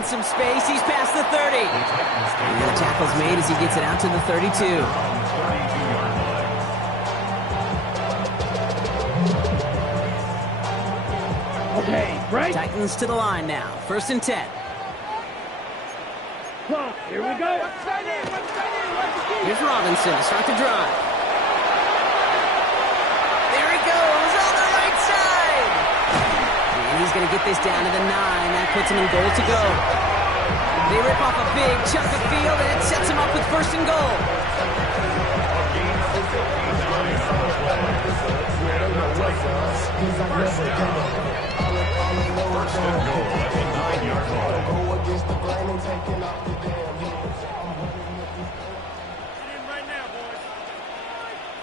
finds some space. He's past the 30. And the tackle's made as he gets it out to the 32. Okay, right. Titans to the line now. 1st and 10. Well, here we go. Here's Robinson to start the drive. There he goes on the right side. And he's going to get this down to the 9. That puts him in goal to go. They rip off a big chunk of field, and it sets him up with 1st and goal.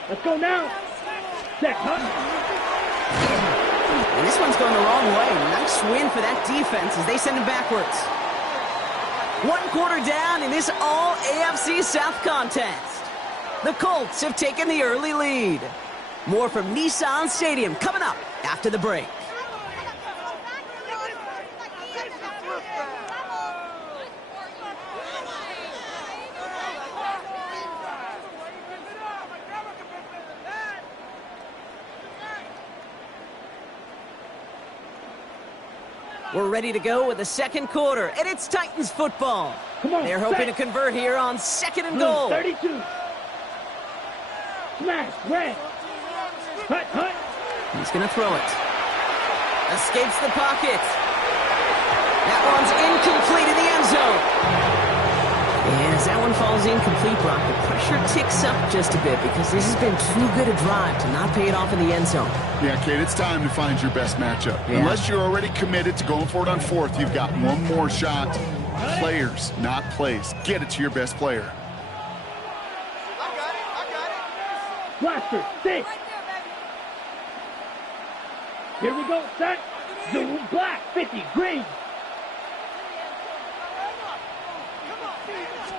Let's go now. Set, huh? And this one's going the wrong way. Nice win for that defense as they send him backwards. 1 quarter down in this all-AFC South contest. The Colts have taken the early lead. More from Nissan Stadium coming up after the break. We're ready to go with the 2nd quarter, and it's Titans football. Come on, they're hoping to convert here on 2nd and goal. 32. Smash, red. Hut, hut. He's going to throw it. Escapes the pocket. That one's incomplete in the end zone. And as that one falls incomplete, Brock, the pressure ticks up just a bit because this has been too good a drive to not pay it off in the end zone. Yeah, Kate, it's time to find your best matchup. Yeah. Unless you're already committed to going for it on 4th, you've got one more shot. Players, not plays. Get it to your best player. I got it. Blaster, 6. Here we go, set. Zoom, black, 50, green.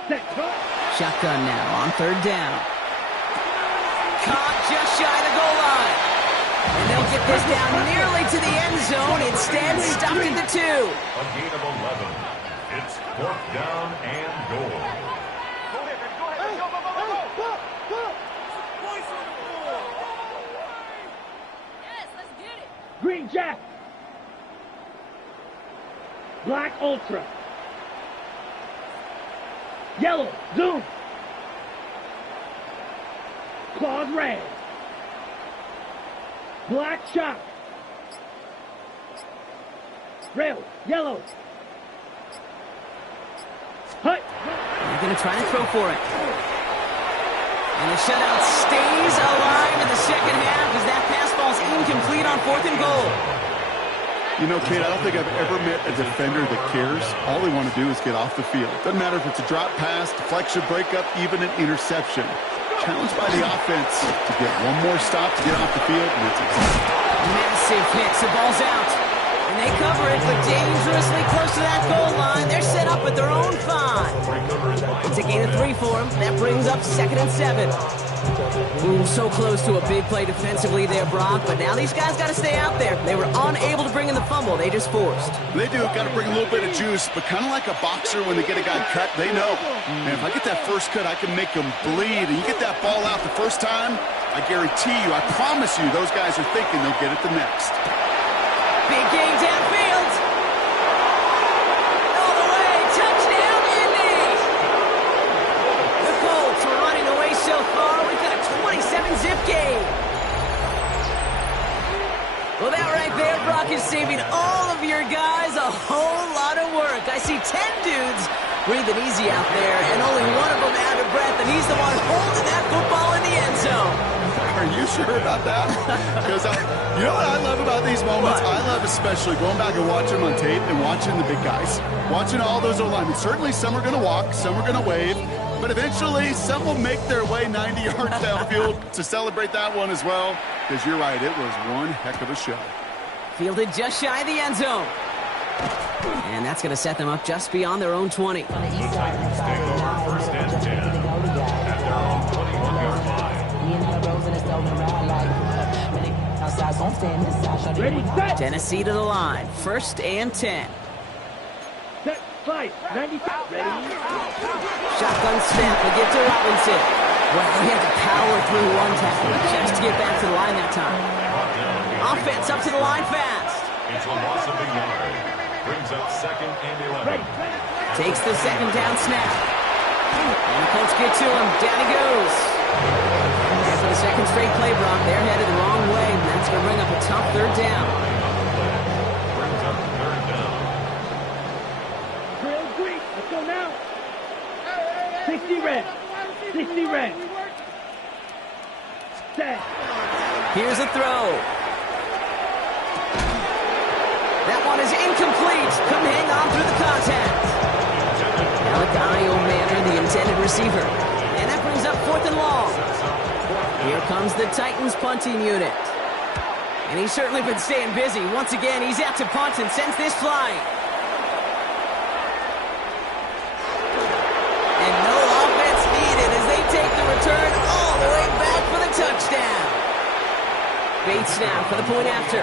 Set, go. Shotgun now on 3rd down. Caught just shy of the goal line. And they'll get this down nearly to the end zone. Instead, stuffed into 2. A gain of 11. It's 4th down and goal. Go ahead, go. Yes, let's get it. Green Jack. Black Ultra. Yellow, zoom. Claws red. Black shock. Rail, yellow. Hut. They're going to try to throw for it. And the shutout stays alive in the 2nd half as that pass falls incomplete on 4th and goal. You know, Kate, I don't think I've ever met a defender that cares. All they want to do is get off the field. Doesn't matter if it's a drop pass, deflection, breakup, even an interception. Challenged by the offense to get one more stop to get off the field, and it's exactly. Massive hits. The ball's out. And they cover it, but dangerously close to that goal line. They're set up at their own 5. It's a gain of 3 for them. That brings up 2nd and 7. Ooh, so close to a big play defensively there, Brock. But now these guys got to stay out there. They were unable to bring in the fumble. They just forced. They do. Got to bring a little bit of juice, but kind of like a boxer when they get a guy cut, they know. And if I get that first cut, I can make them bleed. And you get that ball out the first time, I guarantee you, I promise you, those guys are thinking they'll get it the next. Big gain downfield. All the way. Touchdown, Indy. The Colts were running away so far. We've got a 27-zip game. Well, that right there, Brock, is saving all of your guys a whole lot of work. I see 10 dudes breathing easy out there, and only one of them out of breath, and he's the one holding that football in the end zone. Are you sure about that? Because you know what I love about these moments? What? I love especially going back and watching them on tape and watching the big guys. Watching all those O-linemen. Certainly some are going to walk, some are going to wave, but eventually some will make their way 90 yards downfield to celebrate that one as well. Because you're right, it was one heck of a show. Fielded just shy of the end zone. And that's going to set them up just beyond their own 20. The Titans take over 1st and 10 at their own 21-yard line. Ready, set. Tennessee to the line. 1st and 10. Set, 95, 95, ready? Shotgun snap, they get to Robinson. Well, he had to power through one tackle just to get back to the line that time. Offense up to the line fast. It's a loss of a yard. Brings up 2nd and 11. Takes the second down snap. And the Colts get to him. Down he goes. And for the second straight play, Brock, they're headed the wrong way. And that's going to bring up a tough third down. Brings up 3rd down. Trail Greek, let's go now. 60 red. 60 red. Set. Here's a throw. That one is incomplete. Couldn't hang on through the contact. Malachi O'Manor, the intended receiver. And that brings up 4th and long. Here comes the Titans punting unit. And he's certainly been staying busy. Once again, he's out to punt and sends this flying. And no offense needed as they take the return all the way back for the touchdown. Bates now for the point after.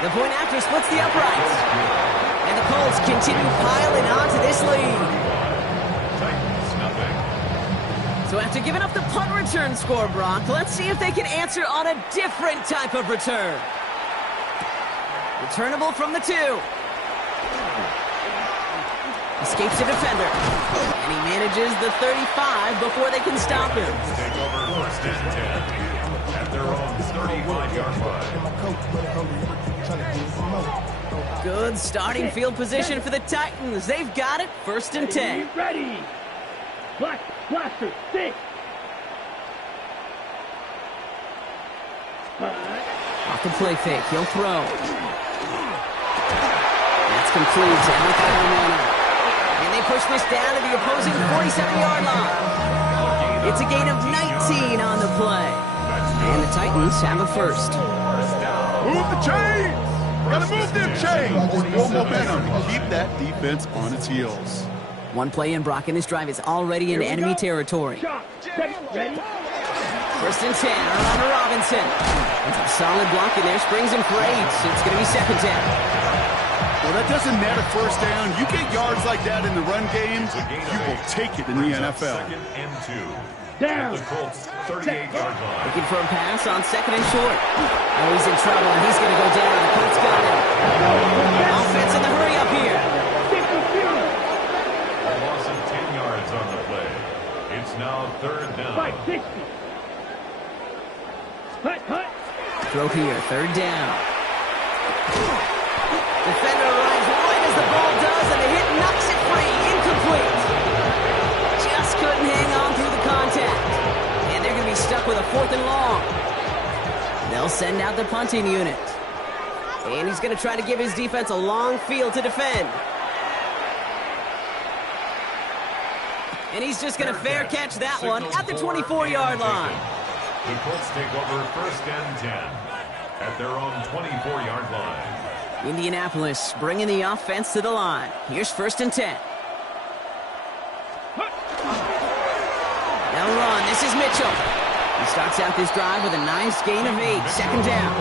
The point after splits the uprights. And the Colts continue piling onto this lead. Titans, nothing. So after giving up the punt return score, Brock, let's see if they can answer on a different type of return. Returnable from the 2. Escapes a defender. And he manages the 35 before they can stop him. Take over 1st and 10 at their own 35-yard line. Good starting field position for the Titans. They've got it. 1st and 10. Ready. Blaster, 6. 5. Off the play fake. He'll throw. That's complete to Malachi O'Manor. And they push this down to the opposing 47-yard line. It's a gain of 19 on the play. And the Titans have a 1st. Move the chains! Gotta move them chains! Build momentum and keep that defense on its heels. One play in, Brock, and this drive is already in enemy territory. Shot. Set. Ready. 1st and 10. Around to Robinson. It's a solid block in there. Springs him for 8. So it's going to be 2nd down. Well, that doesn't net a 1st down. You get yards like that in the run game, you will take it in the NFL. 2nd and 2. Down. The Colts 38-yard line. Looking for a pass on 2nd and short. Oh, he's in trouble, and he's going to go down. The Colts got him. Offense in the hurry up here. A loss of 10 yards on the play. It's now 3rd down. 60. Hut. Throw here, 3rd down. Defender arrives right as the ball does, and the hit knocks it free. Incomplete. Just couldn't hang on through the contact. And they're going to be stuck with a 4th and long. They'll send out the punting unit. And he's going to try to give his defense a long field to defend. And he's just going to fair catch that one at the 24-yard line. The Colts take over 1st and 10 at their own 24-yard line. Indianapolis bringing the offense to the line. Here's 1st and 10. They'll run. This is Mitchell. He starts out this drive with a nice gain of 8. 2nd down.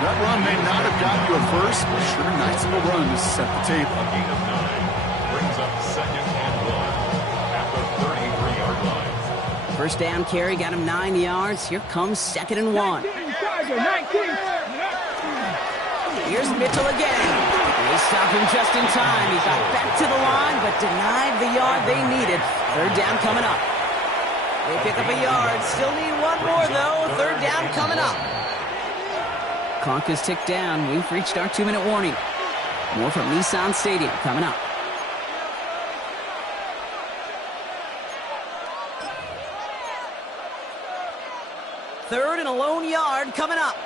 That run may not have gotten you a 1st, but sure, nice little run to set the table. A gain of 9 brings up 2nd and 1 at the 33-yard line. 1st down carry got him 9 yards. Here comes 2nd and 1. 19. Here's Mitchell again. They stop him just in time. He got back to the line, but denied the yard they needed. 3rd down coming up. They pick up a yard. Still need one more, though. 3rd down coming up. Clock is ticked down. We've reached our 2-minute warning. More from Nissan Stadium coming up. Third and a lone yard coming up.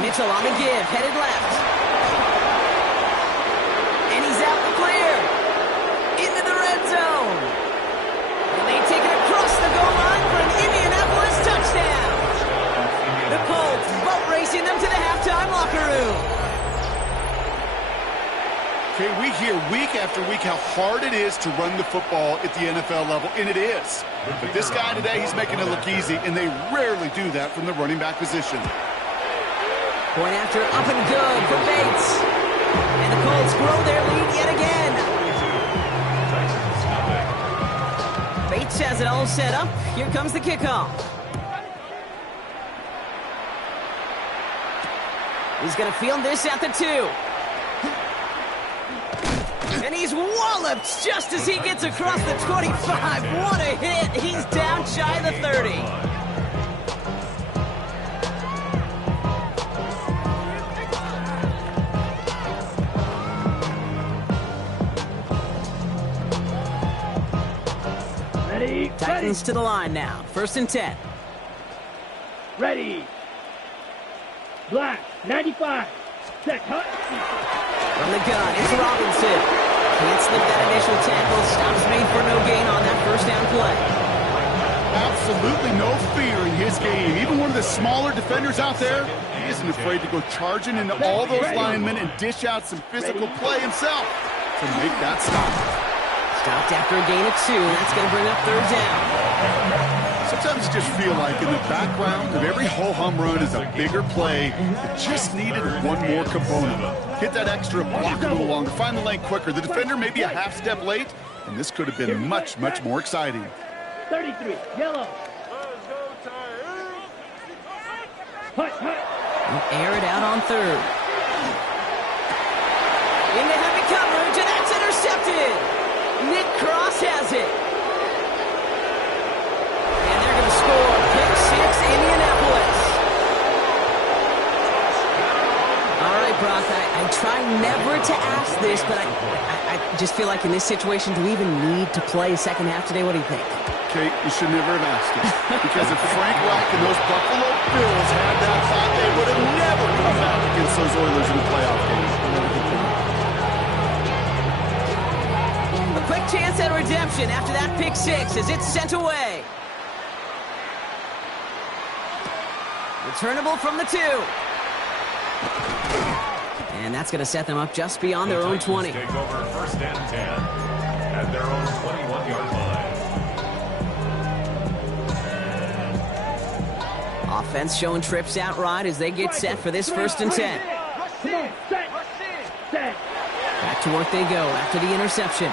Mitchell on the give, headed left. And he's out the clear. Into the red zone. And they take it across the goal line for an Indianapolis touchdown. The Colts boat racing them to the halftime locker room. Okay, we hear week after week how hard it is to run the football at the NFL level, and it is. But this guy today, he's making it look easy, and they rarely do that from the running back position. Point after, up and good for Bates. And the Colts grow their lead yet again. Bates has it all set up. Here comes the kickoff. He's going to field this at the 2. And he's walloped just as he gets across the 25. What a hit. He's down shy of the 30. Ready. Titans to the line now. 1st and 10. Ready. Black, 95. Set, hut. From the gun, it's Robinson. Can't slip that initial tackle. Stops made for no gain on that 1st down play. Absolutely no fear in his game. Even one of the smaller defenders out there, he isn't afraid to go charging into all those linemen and dish out some physical play himself to make that stop. Stopped after a gain of 2. That's going to bring up 3rd down. Sometimes you just feel like in the background of every ho-hum run is a bigger play that just needed one more component. Hit that extra block a little longer, find the lane quicker. The defender may be a half step late, and this could have been much, much more exciting. 33, yellow. Hut, hut. Air it out on 3rd. Into heavy coverage, and that's intercepted. Nick Cross has it. And they're going to score. Pick 6, Indianapolis. All right, Brock, I try never to ask this, but I just feel like in this situation, do we even need to play second half today? What do you think? Kate, you should never have asked it. Because if Frank Reich and those Buffalo Bills had that thought, they would have never come back against those Oilers in the playoff game. A quick chance at redemption after that pick 6 as it's sent away. Returnable from the 2. And that's going to set them up just beyond their own 20. Take over 1st and 10 at their own 21-yard line. Offense showing trips out right as they get set for this 1st and 10. Back to work they go after the interception.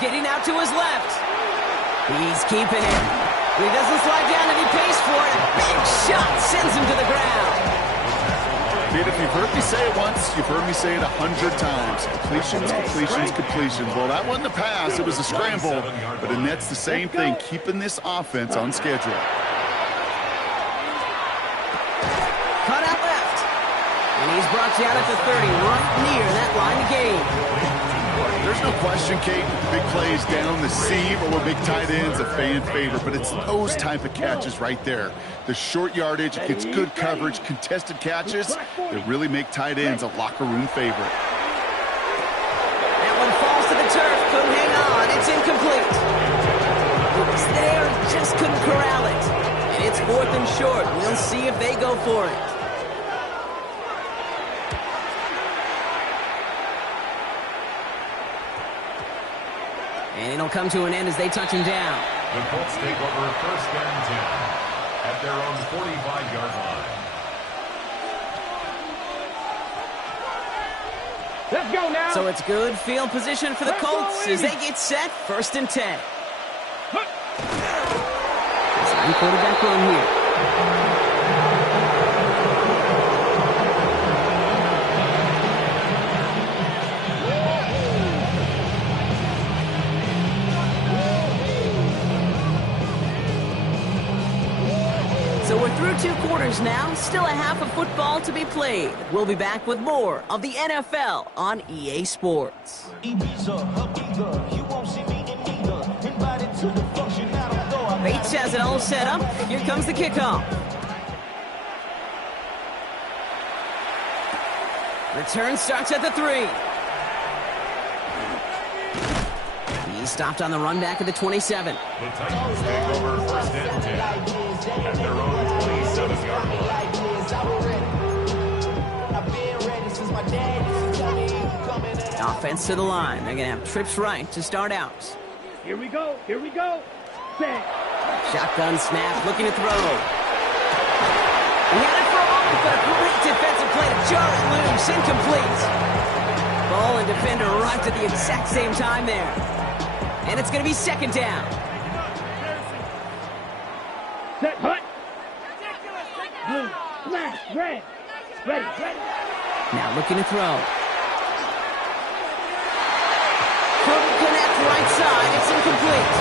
Getting out to his left. He's keeping it. He doesn't slide down and he pays for it. A big shot sends him to the ground. Kate, if you've heard me say it once, you've heard me say it 100 times. Completions, completions, completions. Well, that wasn't a pass. It was a scramble. But Annette's the same thing, keeping this offense on schedule. Cut out left. And he's brought down at the 30, right near that line of gain. There's no question, Kate, big plays down the seam or big tight ends a fan favorite, but it's those type of catches right there. The short yardage, it gets good coverage, contested catches that really make tight ends a locker room favorite. That one falls to the turf, couldn't hang on, it's incomplete. It was there, just couldn't corral it. And it's 4th and short, we'll see if they go for it. And it'll come to an end as they touch him down. The Colts take over 1st and 10 at their own 45-yard line. Let's go now. So it's good field position for the Colts as they get set 1st and 10. Design quarterback run here. So we're through 2 quarters now, still a half of football to be played. We'll be back with more of the NFL on EA Sports. Bates has it all set up. Here comes the kickoff. Return starts at the 3. He's stopped on the run back at the 27. The Titans take over 1st and 10 at their own 27-yard line. offense to the line. They're going to have trips right to start out. Here we go. Here we go. Set. Shotgun snap, looking to throw. He had it for a moment, but a great defensive play to jar it loose. Incomplete. Ball and defender arrived at the exact same time there. And it's going to be second down. Set. Hut. Blue. Smash. Red. Ready. Ready. Now looking to throw. Couldn't connect right side. It's incomplete.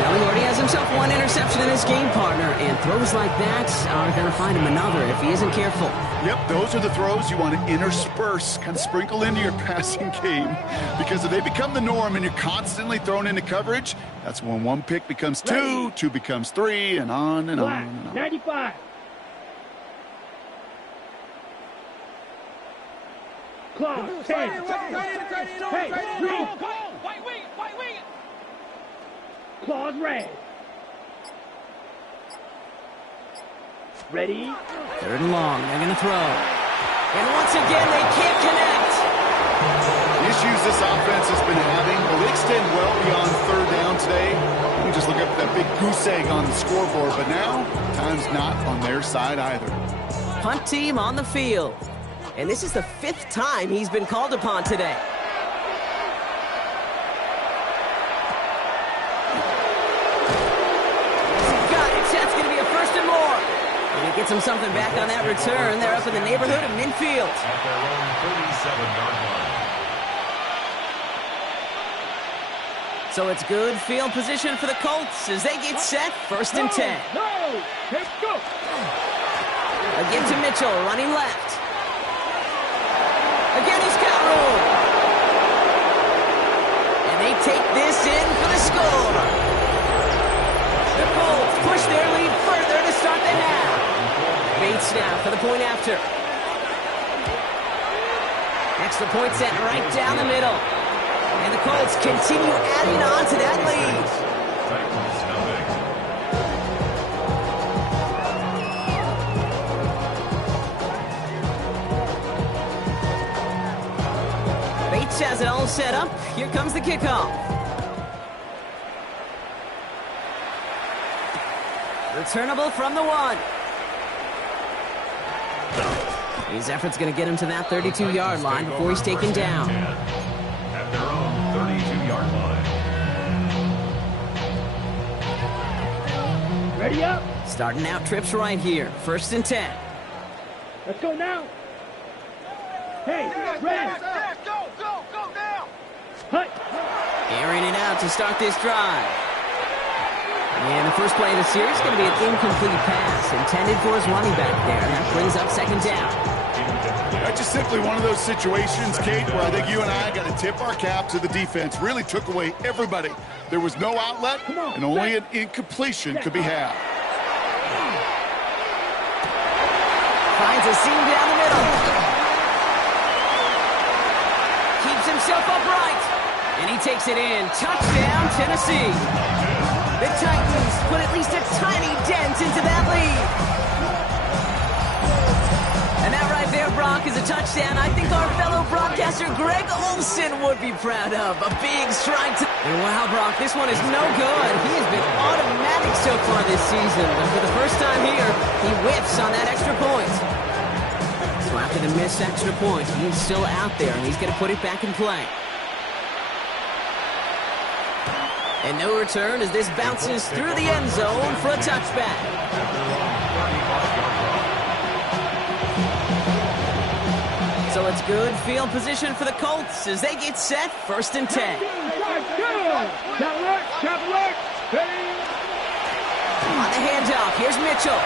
Now he already has himself one interception in this game, partner, and throws like that are going to find him another if he isn't careful. Yep, those are the throws you want to intersperse, kind of sprinkle into your passing game, because if they become the norm and you're constantly thrown into coverage, that's when one pick becomes two, two becomes three, and on and on and on. 95. Clock. 10. Hey, green. White wing, white wing. Claws red. Ready? Third and long. They're going to throw. And once again, they can't connect. The issues this offense has been having, well, they extend well beyond third down today. You can just look up that big goose egg on the scoreboard, but now, time's not on their side either. Punt team on the field. And this is the 5th time he's been called upon today. Got it. That's going to be a first and more. And he gets him something back on that return. They're up in the neighborhood of midfield. At their own 37-yard line. So it's good field position for the Colts as they get set. First and 10. No. Let's go. Again to Mitchell, running left. Again, he's got room. And they take this in for the score. The Colts push their lead further to start the half. Bates now for the point after. Extra point set right down the middle. And the Colts continue adding on to that lead. Titans nothing. Bates has it all set up. Here comes the kickoff. Returnable from the 1. His effort's going to get him to that 32-yard line before he's taken down. At their own 32-yard line. Ready up. Starting out trips right here. First and 10. Let's go now. Hey, red. Go now. Hut. Airing it out to start this drive. And the first play of the series is going to be an incomplete pass intended for his running back there. And that brings up second down. That's just simply one of those situations, Kate, where I think you and I got to tip our cap to the defense. Really took away everybody. There was no outlet, and only an incompletion could be had. Finds a seam down the middle. Keeps himself upright. And he takes it in. Touchdown, Tennessee. The Titans put at least a tiny dent into that lead. And that right there, Brock, is a touchdown I think our fellow broadcaster Greg Olson would be proud of. A big strike. And wow, Brock, this one is no good. He has been automatic so far this season. But for the first time here, he whiffs on that extra point. So after the missed extra point, he's still out there, and he's going to put it back in play. And no return as this bounces through the end zone for a touchback. So it's good field position for the Colts as they get set. First and 10. On the handoff, here's Mitchell.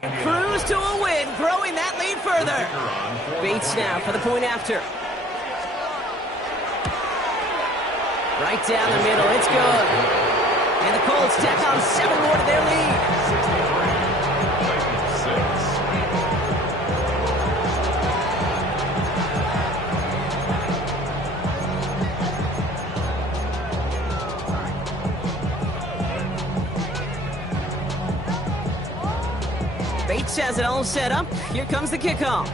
Cruise to a win, growing that lead further. Bates now for the point after. Right down the middle, it's good. And the Colts tack on 7 more to their lead. Bates has it all set up. Here comes the kickoff.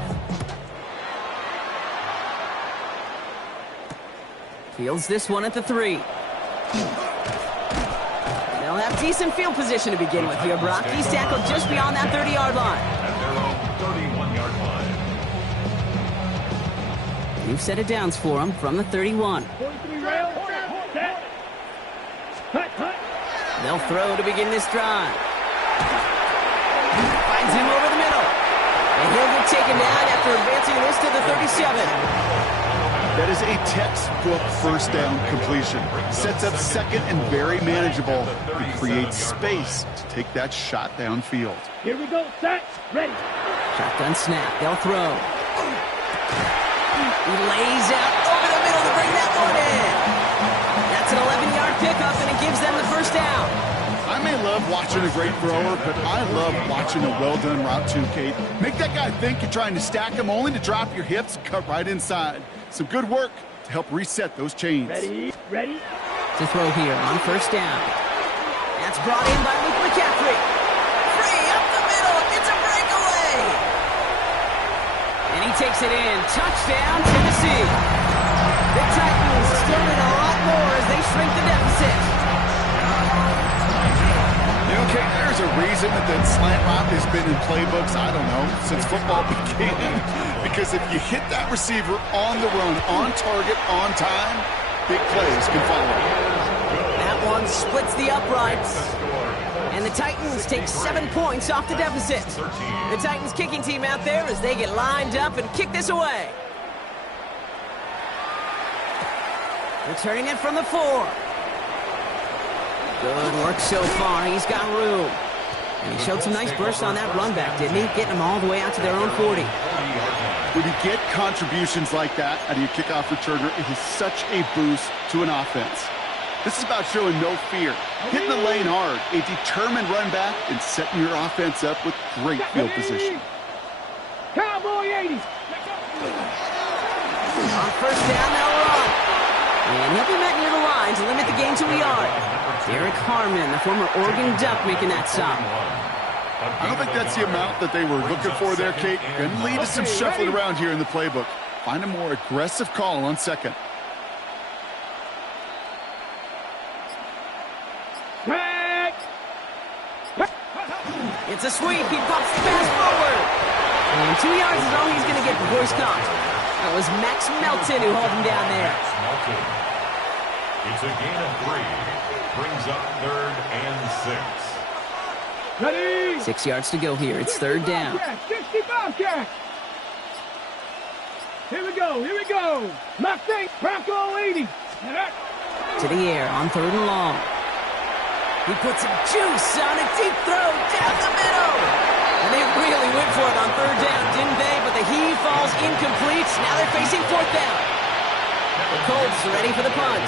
Fields this one at the 3. They'll have decent field position to begin with here, Brock. He's tackled just beyond that 30-yard line. At their own 31-yard line. New set of downs for him from the 31. 43 rail. Set. Cut. They'll throw to begin this drive. Finds him over the middle. And he'll get taken down after advancing this to the 37. That is a textbook first down completion. Sets up second and very manageable and creates space to take that shot downfield. Here we go. Set. Ready. Shotgun snap. They'll throw. He lays out over the middle to bring that one in. That's an 11-yard pickup, and it gives them the first down. I may love watching a great thrower, but I love watching a well-done route too, Kate. Make that guy think you're trying to stack him only to drop your hips and cut right inside. Some good work to help reset those chains. Ready. To throw here on first down. That's brought in by Luke McCaffrey. Free up the middle. It's a breakaway. And he takes it in. Touchdown, Tennessee. The Titans still in a lot more as they shrink the deficit. Okay, there's a reason that slant route has been in playbooks, I don't know, since football began. Because if you hit that receiver on the run, on target, on time, big plays can follow. That one splits the uprights. And the Titans take 7 points off the deficit. The Titans kicking team out there as they get lined up and kick this away. Returning it from the 4. Good work so far. He's got room. And he showed some nice bursts on that run back, didn't he? Getting them all the way out to their own 40. When you get contributions like that out of your kickoff returner, it is such a boost to an offense. This is about showing no fear, hitting the lane hard, a determined run back, and setting your offense up with great field position. Cowboy 80. On first down, they'll run. And he'll be met near the line to limit the gain to a yard. Derek Harmon, the former Oregon Duck, making that stop. I don't think that's the amount that they were looking for there, Kate. Going to lead to some shuffling around here in the playbook. Find a more aggressive call on second. It's a sweep. He pops the pass forward. And 2 yards is all he's going to get before he's caught. That was Max Melton who hauled him down there. It's a gain of 3. Brings up 3rd and 6. Ready. 6 yards to go here. It's 3rd down. 65 catch. Here we go. Mustang, Bronco 80. To the air on 3rd and long. He puts some juice on a deep throw down the middle. And they really went for it on 3rd down, didn't they? But the heave falls incomplete. Now they're facing 4th down. The Colts ready for the punt.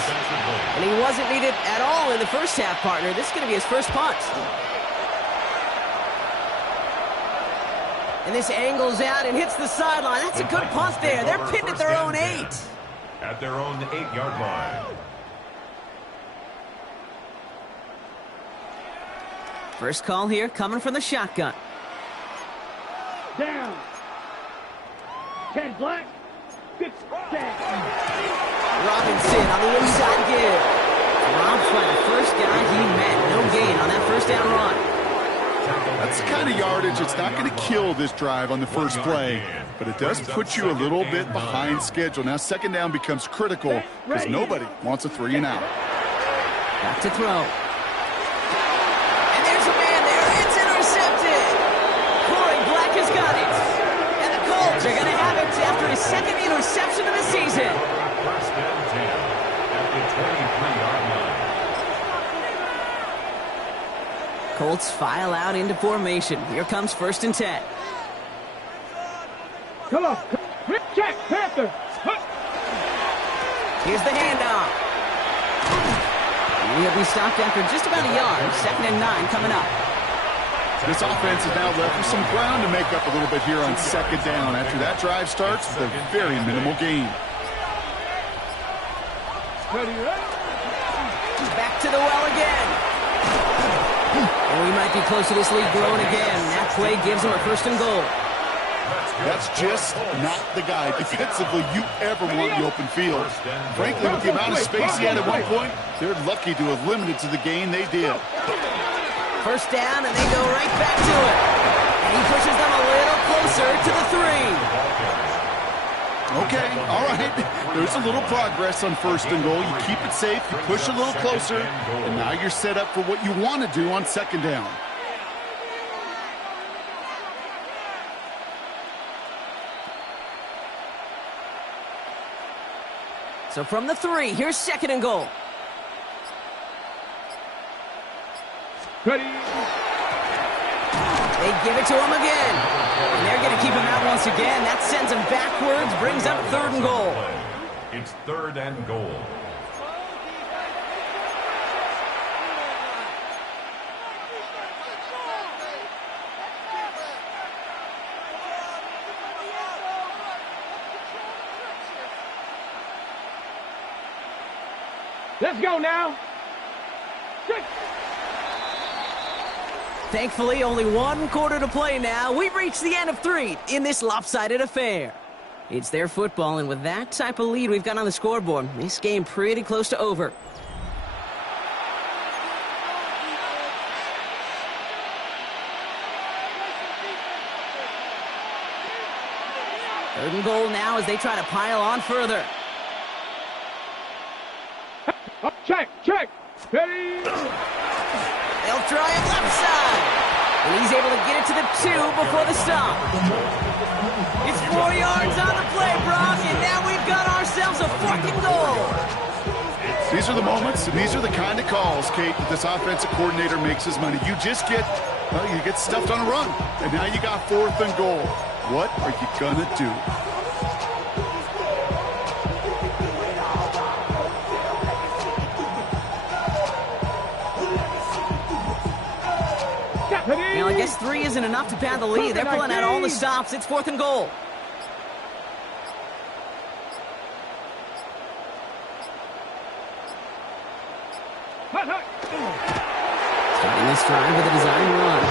And he wasn't needed at all in the first half, partner. This is going to be his first punt. And this angles out and hits the sideline. That's a good punt there. They're pinned at their own 8. At their own 8-yard line. First call here coming from the shotgun. Down. Ted Black. Good catch. Robinson on the inside give. Drops by the first guy he met. No gain on that first down run. That's the kind of yardage. It's not going to kill this drive on the first play, but it does put you a little bit behind schedule. Now second down becomes critical because nobody wants a 3 and out. Back to throw. And there's a man there. It's intercepted. Corey Black has got it. And the Colts are going to have it after his second interception of the season. First and 10 at the 23-yard line. Colts file out into formation. Here comes 1st and 10. Come on. Check, Panther. Here's the handoff. He'll be stopped after just about a yard. 2nd and 9 coming up. This offense is now left with some ground to make up a little bit here on 2nd down after that drive starts with a very minimal gain. Back to the well again. And we might be close to this lead growing again. That play gives him a 1st and goal. That's just not the guy defensively you ever want in the open field. Frankly, with the amount of space he had at one point, they're lucky to have limited to the gain they did. 1st down, and they go right back to it. And he pushes them a little closer to the 3. Okay, all right. There's a little progress on 1st and goal. You keep it safe, you push a little closer, and now you're set up for what you want to do on 2nd down. So from the 3, here's 2nd and goal. Ready. They give it to him again. And they're going to keep him out once again. That sends him backwards, brings up 3rd and goal. It's 3rd and goal. Let's go now. Thankfully, only 1 quarter to play now. We've reached the end of 3 in this lopsided affair. It's their football, and with that type of lead we've got on the scoreboard, this game pretty close to over. Third and goal now as they try to pile on further. Check. Ready. They'll try it left side. And he's able to get it to the 2 before the stop. It's 4 yards on the play, Brock, and now we've got ourselves a 4th and goal. These are the moments, and these are the kind of calls, Kate, that this offensive coordinator makes his money. You just get, well, you get stuffed on a run, and now you got 4th and goal. What are you gonna do? Now, I guess 3 isn't enough to pad the lead. They're pulling out all the stops. It's 4th and goal. Starting this drive with a design run.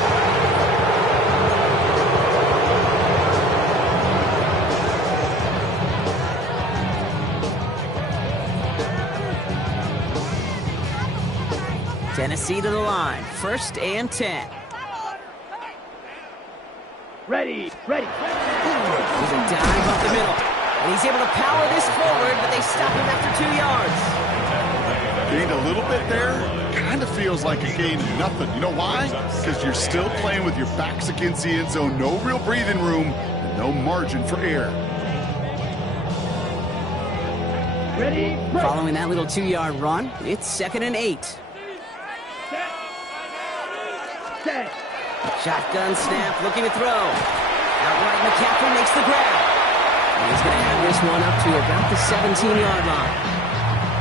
Tennessee to the line. 1st and 10. Ready. He's a dive up the middle. And he's able to power this forward, but they stop him after 2 yards. Gained a little bit there. Kind of feels like a gain of nothing. You know why? Because you're still playing with your backs against the end zone. No real breathing room and no margin for error. Ready. Following that little 2-yard run, it's 2nd and 8. Set. Shotgun snap, looking to throw. Outright McCaffrey makes the grab. And he's going to have this one up to about the 17-yard line.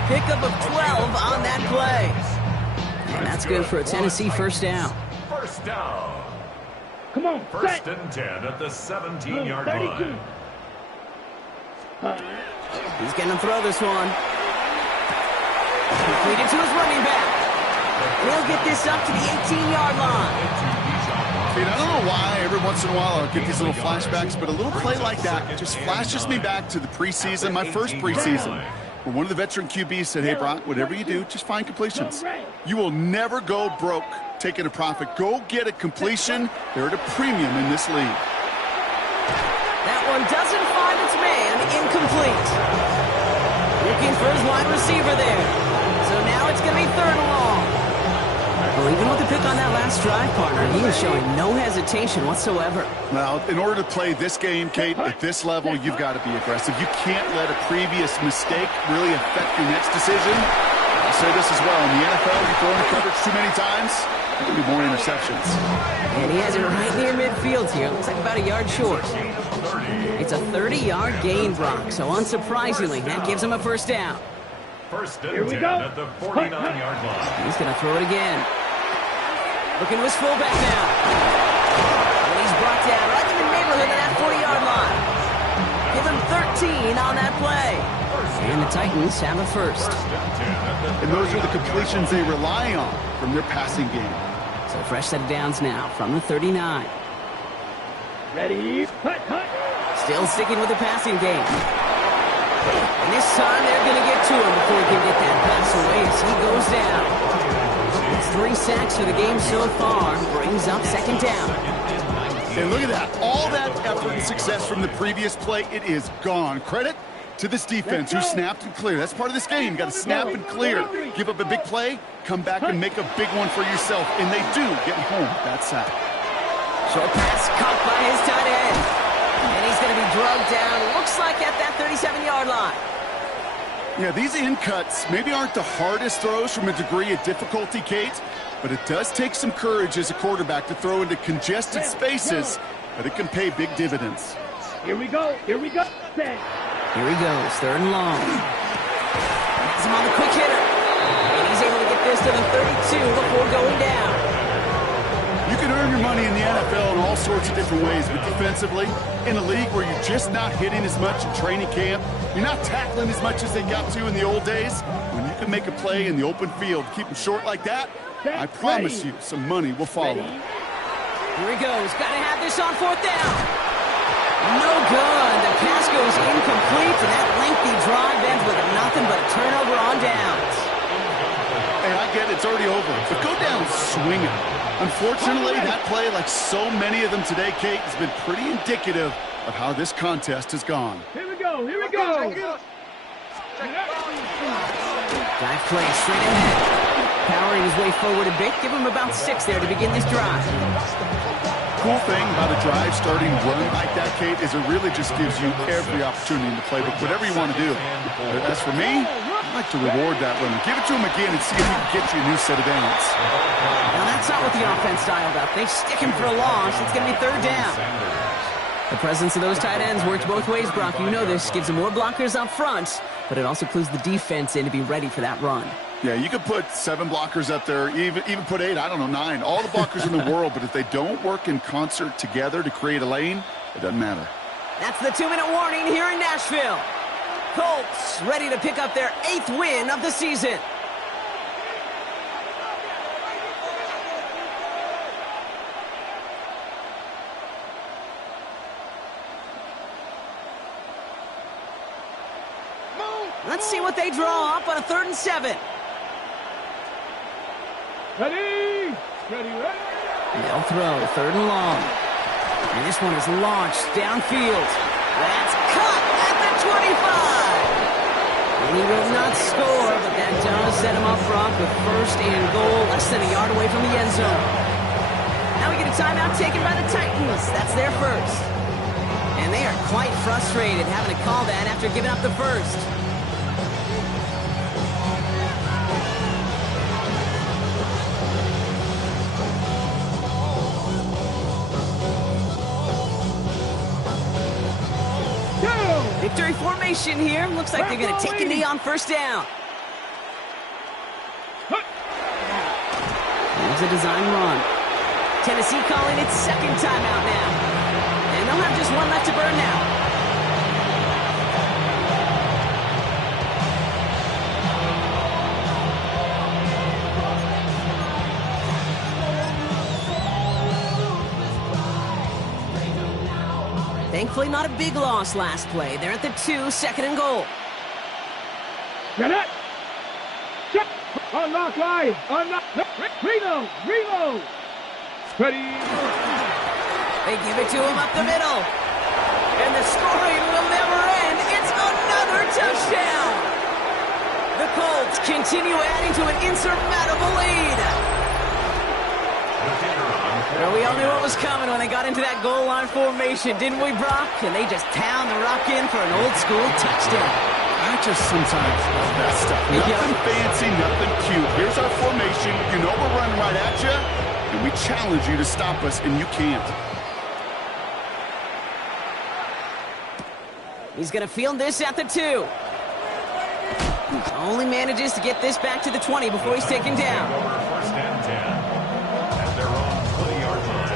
Pickup of 12 on that play. And that's good for a Tennessee 1st down. 1st down. Come on. 1st and 10 at the 17-yard line. He's going to throw this one. Completed to his running back. And he'll get this up to the 18-yard line. I don't know why every once in a while I'll get these little flashbacks, but a little play like that just flashes me back to the preseason, my first preseason, where one of the veteran QBs said, hey, Brock, whatever you do, just find completions. You will never go broke taking a profit. Go get a completion. They're at a premium in this league. That one doesn't find its man. Incomplete. Looking for his wide receiver there. So now it's going to be 3rd and long. Well, even with the pick on that last drive, partner, he was showing no hesitation whatsoever. Well, in order to play this game, Kate, at this level, you've got to be aggressive. You can't let a previous mistake really affect your next decision. say this as well. In the NFL, you throw into coverage too many times, there can be more interceptions. And he has it right near midfield here. Looks like about a yard short. It's a 30-yard gain, Brock. So unsurprisingly, that gives him a first down. First and 10 at the 49-yard line. He's going to throw it again. Looking to his fullback now. And he's brought down right in the neighborhood of that 40-yard line. Give him 13 on that play. And the Titans have a first. And those are the completions they rely on from their passing game. So fresh set of downs now from the 39. Ready? Cut. Still sticking with the passing game. And this time they're going to get to him before he can get that pass away as he goes down. It's 3 sacks for the game so far. Brings up second down. And look at that. All that effort and success from the previous play, it is gone. Credit to this defense who snapped and cleared. That's part of this game. You got to snap and clear. Give up a big play, come back and make a big one for yourself. And they do get home that sack. Short pass caught by his tight end. And he's going to be drugged down. Looks like at that 37-yard line. Yeah, these in cuts maybe aren't the hardest throws from a degree of difficulty, Kate, but it does take some courage as a quarterback to throw into congested spaces, but it can pay big dividends. Here we go. Here he goes, third and long. Has him on the quick hitter. And he's able to get this to the 32 before going down. You can earn your money in the NFL in all sorts of different ways, but defensively, in a league where you're just not hitting as much in training camp, you're not tackling as much as they got to in the old days, when you can make a play in the open field, keep them short like that, I promise you some money will follow. Here he goes. Got to have this on fourth down. No good. The pass goes incomplete, and that lengthy drive ends with nothing but a turnover on downs. Hey, I get it. It's already over. But go down swinging. Unfortunately, that play, like so many of them today, Kate, has been pretty indicative of how this contest has gone. Here we go. Dive play straight ahead. Powering his way forward a bit. Give him about 6 there to begin this drive. Cool thing about a drive starting run like that, Kate, is it really just gives you every opportunity in the playbook, whatever you want to do. As for me, I'd like to reward that run. Give it to him again and see if he can get you a new set of downs. Now that's not what the offense dialed up. They stick him for a loss. It's going to be third down. The presence of those tight ends works both ways, Brock. You know this. Gives them more blockers up front, but it also clues the defense in to be ready for that run. Yeah, you could put 7 blockers up there, even put 8, I don't know, 9. All the blockers in the world, but if they don't work in concert together to create a lane, it doesn't matter. That's the 2-minute warning here in Nashville. Colts ready to pick up their 8th win of the season. Let's see what they draw up on a 3rd and 7. Ready. They'll throw 3rd and long. And this one is launched downfield. That's cut at the 25. And he will not score, but that does set him up front with 1st and goal, less than a yard away from the end zone. Now we get a timeout taken by the Titans. That's their first. And they are quite frustrated having to call that after giving up the first. Victory formation here. Looks like they're going to take a knee on 1st down. There's a design run. Tennessee calling its 2nd timeout now. And they'll have just 1 left to burn now. Thankfully, not a big loss last play. They're at the 2, 2nd and goal. Get it. Check. Unlock line. Unlock. Reload. Ready. They give it to him up the middle. And the scoring will never end. It's another touchdown. The Colts continue adding to an insurmountable lead. Well, we all knew what was coming when they got into that goal line formation, didn't we, Brock? And they just pound the rock in for an old-school touchdown. I just sometimes love that stuff. Nothing fancy, nothing cute. Here's our formation. You know we're running right at you, and we challenge you to stop us, and you can't. He's going to field this at the 2. Only manages to get this back to the 20 before he's taken down. First and 10 at their own 20-yard line.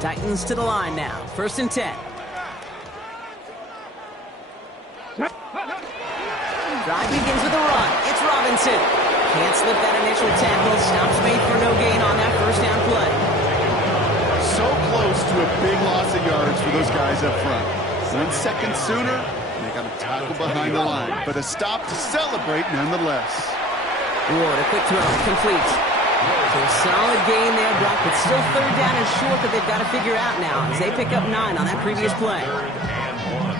Titans to the line now. First and 10. Drive begins with a run. It's Robinson. Can't slip that initial tackle. Stops made for no gain on that first down play. So close to a big loss of yards for those guys up front. 1 second sooner, they got a tackle behind the line. But a stop to celebrate nonetheless. Ward, a quick throw, complete. So a solid gain there, Brock, but still third down and short that they've got to figure out now as they pick up 9 on that previous play.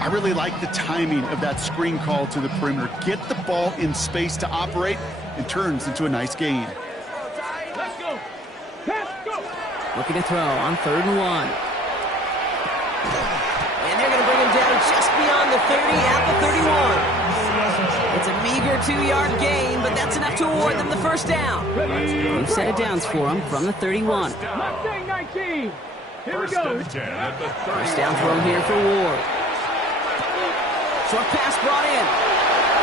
I really like the timing of that screen call to the perimeter. Get the ball in space to operate and turns into a nice gain. Let's go. Let's go. Looking to throw on 3rd and 1. And they're going to bring him down just beyond the 30 at the 31. It's a meager 2-yard gain, but that's enough to award them the first down. 2 set of downs for him from the 31. Mustang 19. Here we First go. and 10 at the 30. First down throw here for Ward. Short pass brought in.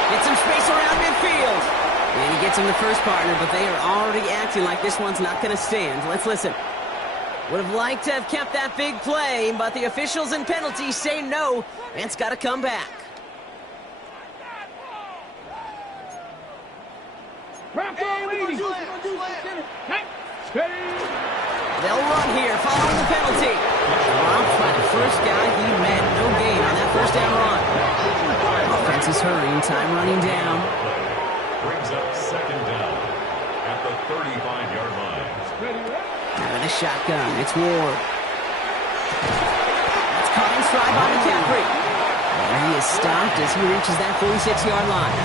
Gets some space around midfield. And he gets him the first partner, but they are already acting like this one's not going to stand. Let's listen. Would have liked to have kept that big play, but the officials and penalties say no, and it's got to come back. They'll run here following the penalty. Dropped by the first guy he met. No gain on that first down run. Offense is hurrying, time running down. Brings up 2nd down at the 35-yard line. Out of the shotgun, it's Ward. That's caught in stride by McCaffrey. And he is stopped as he reaches that 46-yard line.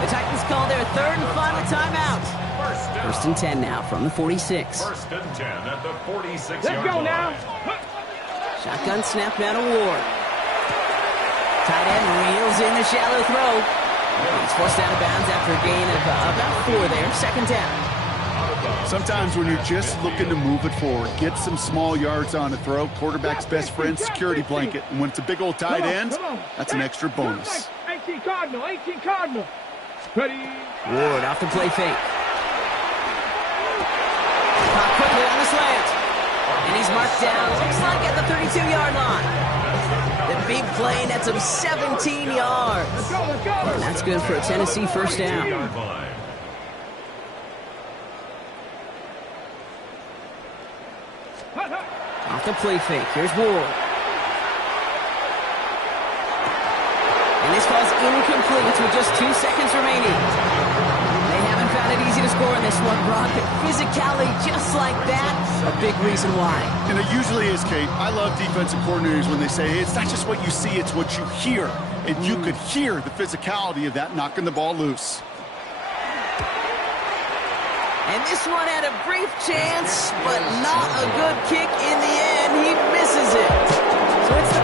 The Titans call their 3rd and final timeout. First and 10 now from the 46. First and 10 at the 46-yard line. Let's go now. Shotgun snap now to Ward. Tight end reels in the shallow throw. He's forced out of bounds after a gain of about 4 there. 2nd down. Sometimes when you're just looking to move it forward, get some small yards on a throw, quarterback's best friend, security blanket. And when it's a big old tight end, that's an extra bonus. 18 Cardinal, 18 Cardinal. Ready. Ward off the play fake. Caught quickly on the slant. And he's marked down, looks like at the 32-yard line. The big play nets him 17 yards. Let's go, let's go. And that's good for a Tennessee first down. Off the play fake, here's Ward. And this falls incomplete with just 2 seconds remaining. They haven't found it easy to score in this one, Brock. Physicality just like that, a big reason why. And it usually is, Kate. I love defensive coordinators when they say, hey, it's not just what you see, it's what you hear. And you could hear the physicality of that knocking the ball loose. And this one had a brief chance, but not a good kick in the end. He misses it. So it's the